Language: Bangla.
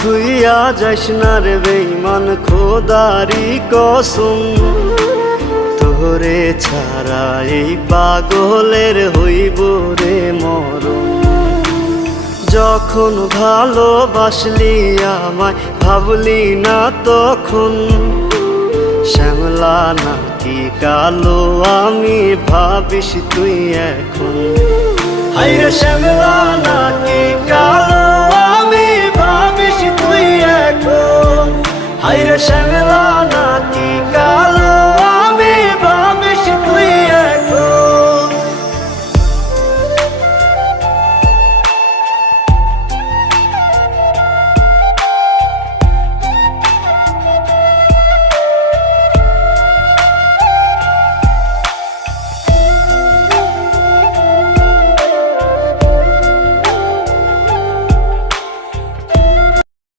থুইয়া যাইস না রে বেঈমান খোদারি কসম, তোরে ছাড়া এই পাগলের হইব রে মরণ। যখন ভালোবাসলি আমায় ভাবলি না তখন, শ্যামলা নাকি কালো আমি ভাবিস তুই এখন। হায়রে শ্যামলা নাকি কালো